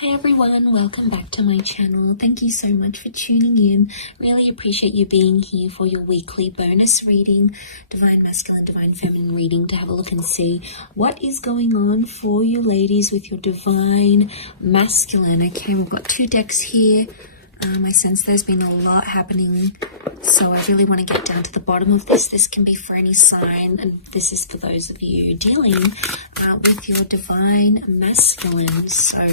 Hi everyone, welcome back to my channel. Thank you so much for tuning in. Really appreciate you being here for your weekly bonus reading, Divine Masculine, Divine Feminine reading, to have a look and see what is going on for you ladies with your Divine Masculine. Okay, we've got two decks here. I sense there's been a lot happening, so I really want to get down to the bottom of this. This can be for any sign, and this is for those of you dealing with your Divine Masculine. So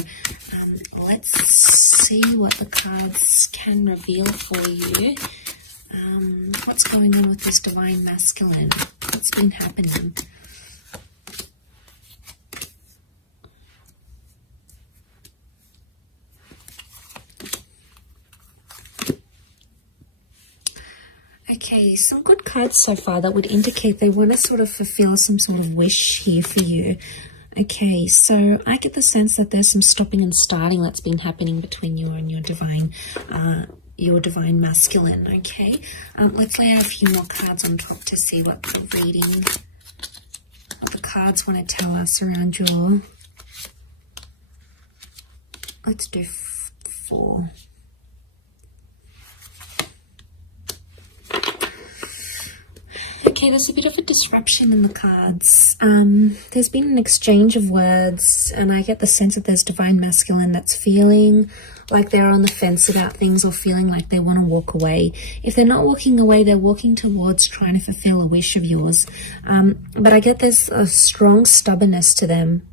let's see what the cards can reveal for you. What's going on with this Divine Masculine? What's been happening? Okay, some good cards so far that would indicate they want to sort of fulfill some sort of wish here for you. Okay, so I get the sense that there's some stopping and starting that's been happening between you and your Divine Masculine. Okay, let's lay out a few more cards on top to see what the reading, what the cards want to tell us around your. Let's do 4. Okay, there's a bit of a disruption in the cards. There's been an exchange of words, and I get the sense that there's Divine Masculine that's feeling like they're on the fence about things, or feeling like they want to walk away. If they're not walking away, they're walking towards trying to fulfill a wish of yours. But I get there's a strong stubbornness to them.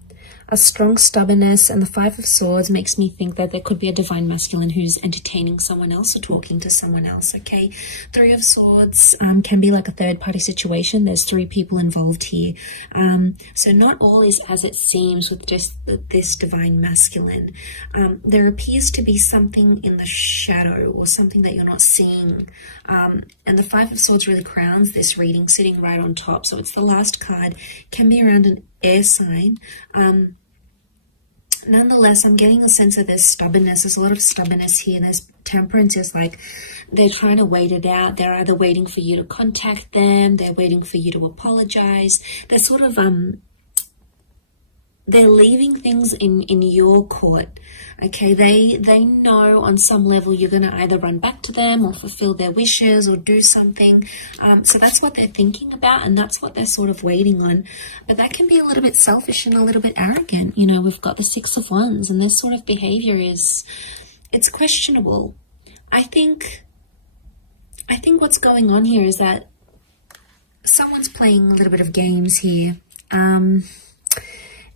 A strong stubbornness, and the 5 of Swords makes me think that there could be a Divine Masculine who's entertaining someone else or talking to someone else, okay? 3 of Swords can be like a third-party situation. There's 3 people involved here. So not all is as it seems with just this Divine Masculine. There appears to be something in the shadow, or something that you're not seeing. And the 5 of Swords really crowns this reading, sitting right on top. So it's the last card. Can be around an air sign. Nonetheless, I'm getting a sense of there's stubbornness. There's a lot of stubbornness here. There's Temperance is like they're trying to wait it out. They're either waiting for you to contact them, they're waiting for you to apologize. They're sort of they're leaving things in your court. Okay, they know on some level you're going to either run back to them or fulfill their wishes or do something. So that's what they're thinking about, and that's what they're sort of waiting on. But that can be a little bit selfish and a little bit arrogant. You know, we've got the 6 of Wands, and this sort of behavior it's questionable. I think what's going on here is that someone's playing a little bit of games here.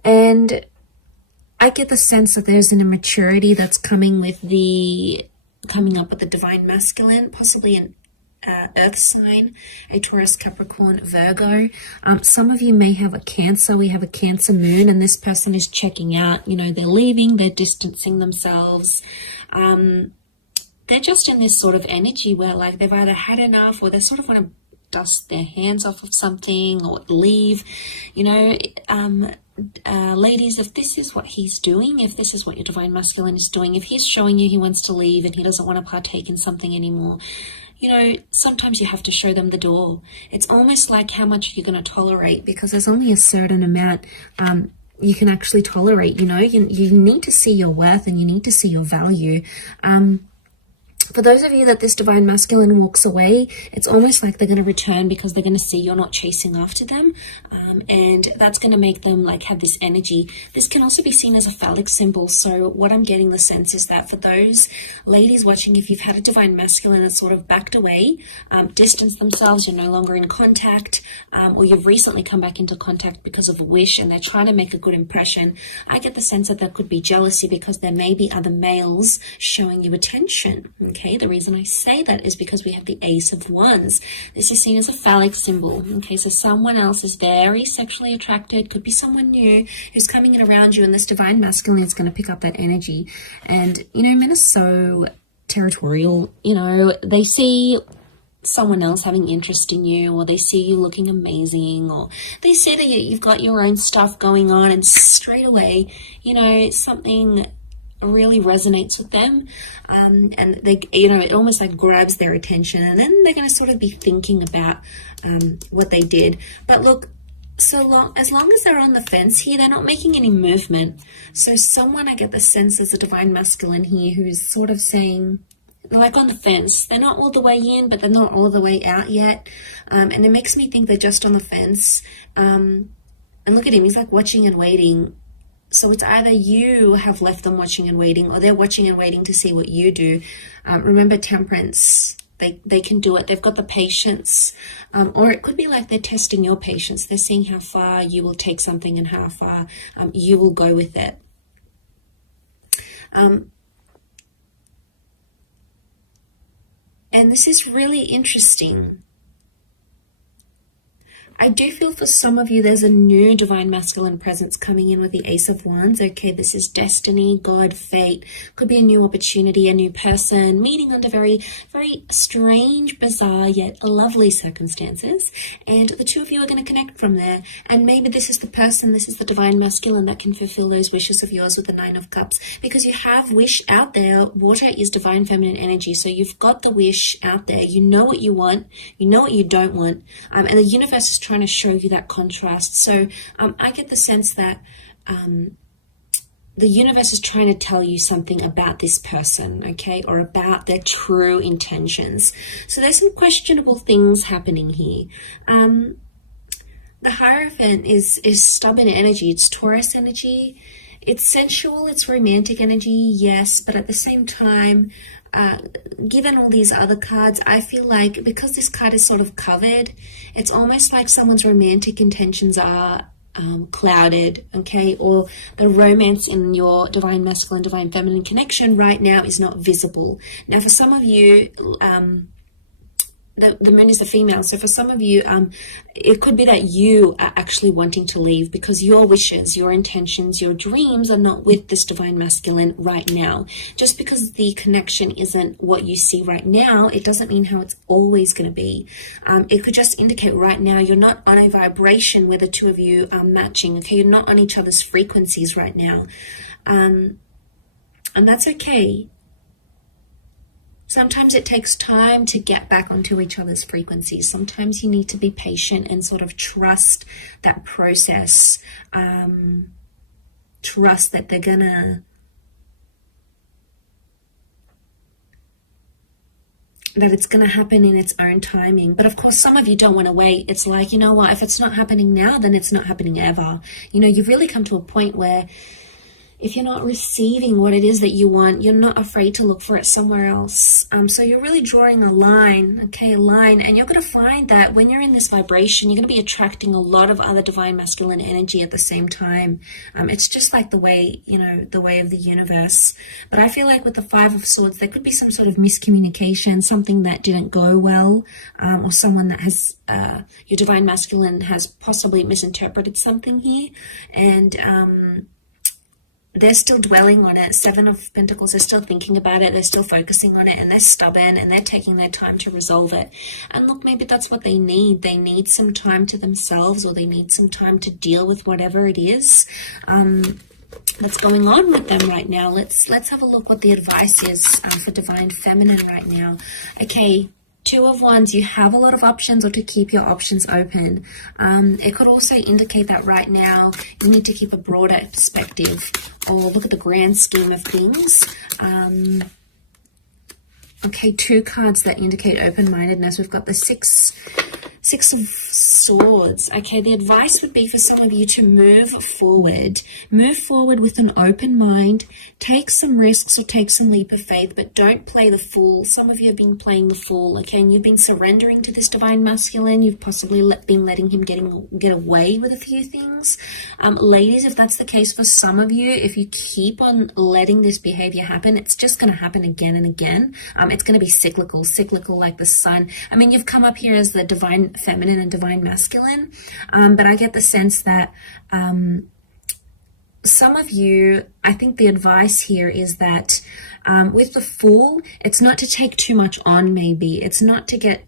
And I get the sense that there's an immaturity that's coming up with the Divine Masculine, possibly an earth sign, a Taurus, Capricorn, Virgo. Some of you may have a Cancer. We have a Cancer moon, and this person is checking out. You know, they're leaving, they're distancing themselves. They're just in this sort of energy where like they've either had enough, or they sort of want to dust their hands off of something or leave. You know, ladies, if this is what he's doing, if this is what your Divine Masculine is doing, if he's showing you he wants to leave and he doesn't want to partake in something anymore, you know, sometimes you have to show them the door. It's almost like how much you're going to tolerate, because there's only a certain amount you can actually tolerate. You know, you need to see your worth, and you need to see your value. For those of you that this Divine Masculine walks away, it's almost like they're going to return because they're going to see you're not chasing after them. And that's going to make them like have this energy. This can also be seen as a phallic symbol. So what I'm getting the sense is that for those ladies watching, if you've had a Divine Masculine that's sort of backed away, distanced themselves, you're no longer in contact, or you've recently come back into contact because of a wish and they're trying to make a good impression, I get the sense that there could be jealousy because there may be other males showing you attention. Okay, the reason I say that is because we have the Ace of Wands. This is seen as a phallic symbol. Okay, so someone else is very sexually attracted, could be someone new who's coming in around you, and this Divine Masculine is going to pick up that energy. And, you know, men are so territorial. You know, they see someone else having interest in you, or they see you looking amazing, or they see that you've got your own stuff going on, and straight away, you know, something really resonates with them, and they, you know, it almost like grabs their attention, and then they're going to sort of be thinking about what they did. But look, as long as they're on the fence here, they're not making any movement. So someone, I get the sense, is a divine masculine here who's sort of saying, like on the fence. They're not all the way in, but they're not all the way out yet. And it makes me think they're just on the fence. And look at him, he's like watching and waiting. So it's either you have left them watching and waiting, or they're watching and waiting to see what you do. Remember, temperance, they can do it. They've got the patience. Or it could be like they're testing your patience. They're seeing how far you will take something and how far you will go with it. And this is really interesting. I do feel for some of you there's a new divine masculine presence coming in with the Ace of Wands. Okay, this is destiny, God, fate. Could be a new opportunity, a new person, meeting under very, very strange, bizarre, yet lovely circumstances. And the two of you are going to connect from there. And maybe this is the person, this is the divine masculine that can fulfill those wishes of yours with the Nine of Cups. Because you have wish out there. Water is divine feminine energy. So you've got the wish out there. You know what you want. You know what you don't want. And the universe is trying to show you that contrast. So I get the sense that the universe is trying to tell you something about this person, okay, or about their true intentions. So there's some questionable things happening here. The Hierophant is stubborn energy. It's Taurus energy. It's sensual. It's romantic energy, yes, but at the same time, given all these other cards, I feel like because this card is sort of covered, it's almost like someone's romantic intentions are clouded, okay, or the romance in your divine masculine, divine feminine connection right now is not visible. Now, for some of you, the moon is a female, so for some of you, it could be that you are actually wanting to leave because your wishes, your intentions, your dreams are not with this divine masculine right now. Just because the connection isn't what you see right now, it doesn't mean how it's always going to be. It could just indicate right now you're not on a vibration where the two of you are matching, okay? You're not on each other's frequencies right now. And that's okay. Sometimes it takes time to get back onto each other's frequencies. Sometimes you need to be patient and sort of trust that process. Trust that they're gonna, that it's going to happen in its own timing. But of course, some of you don't want to wait. It's like, you know what, if it's not happening now, then it's not happening ever. You know, you've really come to a point where if you're not receiving what it is that you want, you're not afraid to look for it somewhere else. So you're really drawing a line, okay, a line, and you're going to find that when you're in this vibration, you're going to be attracting a lot of other divine masculine energy at the same time. It's just like the way, you know, the way of the universe. But I feel like with the Five of Swords, there could be some sort of miscommunication, something that didn't go well, or someone that has, your divine masculine has possibly misinterpreted something here, and they're still dwelling on it. Seven of Pentacles, they're still thinking about it, they're still focusing on it, and they're stubborn, and they're taking their time to resolve it. And look, maybe that's what they need. They need some time to themselves, or they need some time to deal with whatever it is that's going on with them right now. Let's have a look what the advice is for divine feminine right now. Okay, Two of Wands, you have a lot of options, or to keep your options open. It could also indicate that right now you need to keep a broader perspective, or look at the grand scheme of things. Okay, two cards that indicate open-mindedness. We've got the Six of Swords. Okay, the advice would be for some of you to move forward. Move forward with an open mind. Take some risks, or take some leap of faith, but don't play the fool. Some of you have been playing the fool, okay, and you've been surrendering to this divine masculine. You've possibly been letting him get away with a few things. Ladies, if that's the case for some of you, if you keep on letting this behavior happen, it's just going to happen again and again. It's going to be cyclical like the sun. I mean, you've come up here as the divine feminine and divine masculine, but I get the sense that some of you, I think the advice here is that with the Fool, it's not to take too much on. Maybe it's not to get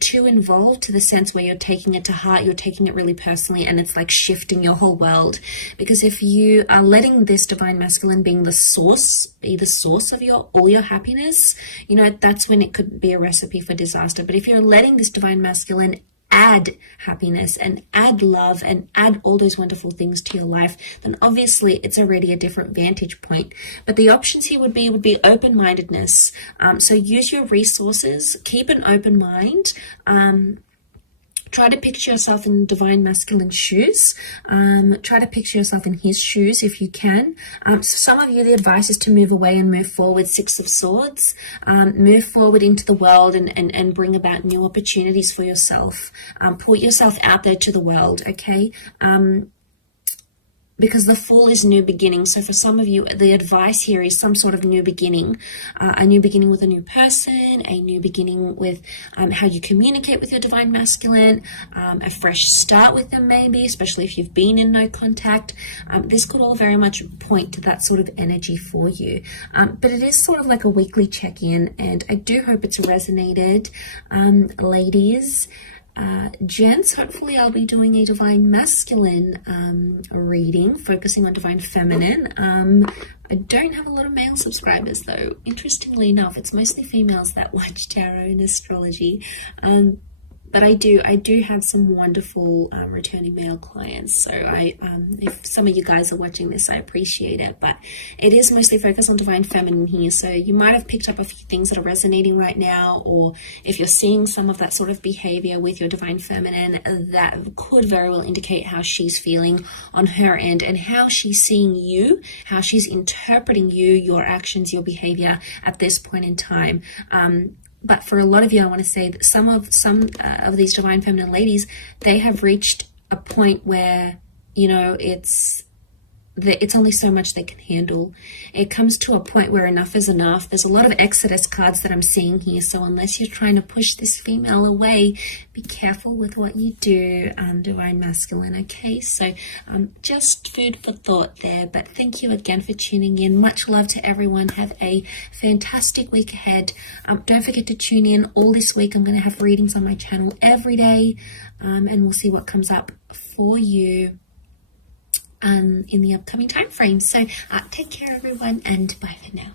too involved, to the sense where you're taking it to heart, you're taking it really personally, and it's like shifting your whole world. Because if you are letting this divine masculine be the source of all your happiness, you know, that's when it could be a recipe for disaster. But if you're letting this divine masculine add happiness and add love and add all those wonderful things to your life, then obviously it's already a different vantage point. But the options here would be open-mindedness. So use your resources, keep an open mind. Try to picture yourself in divine masculine shoes. Try to picture yourself in his shoes if you can. So some of you, the advice is to move away and move forward. Six of Swords. Move forward into the world and bring about new opportunities for yourself. Put yourself out there to the world, okay? Because the Fool is new beginning. So for some of you, the advice here is some sort of new beginning, a new beginning with a new person, a new beginning with how you communicate with your divine masculine, a fresh start with them maybe, especially if you've been in no contact. This could all very much point to that sort of energy for you. But it is sort of like a weekly check-in, and I do hope it's resonated, ladies. Gents, hopefully I'll be doing a divine masculine reading, focusing on divine feminine. I don't have a lot of male subscribers though. Interestingly enough, it's mostly females that watch tarot and astrology. But I do have some wonderful returning male clients. So if some of you guys are watching this, I appreciate it. But it is mostly focused on divine feminine here. So you might have picked up a few things that are resonating right now, or if you're seeing some of that sort of behavior with your divine feminine, that could very well indicate how she's feeling on her end and how she's seeing you, how she's interpreting you, your actions, your behavior at this point in time. But for a lot of you, I want to say that some of these divine feminine ladies, they have reached a point where, you know, it's only so much they can handle. It comes to a point where enough is enough. There's a lot of Exodus cards that I'm seeing here. So unless you're trying to push this female away, be careful with what you do, divine masculine, okay? So just food for thought there. But thank you again for tuning in. Much love to everyone. Have a fantastic week ahead. Don't forget to tune in all this week. I'm going to have readings on my channel every day, and we'll see what comes up for you in the upcoming time frame. So take care everyone, and bye for now.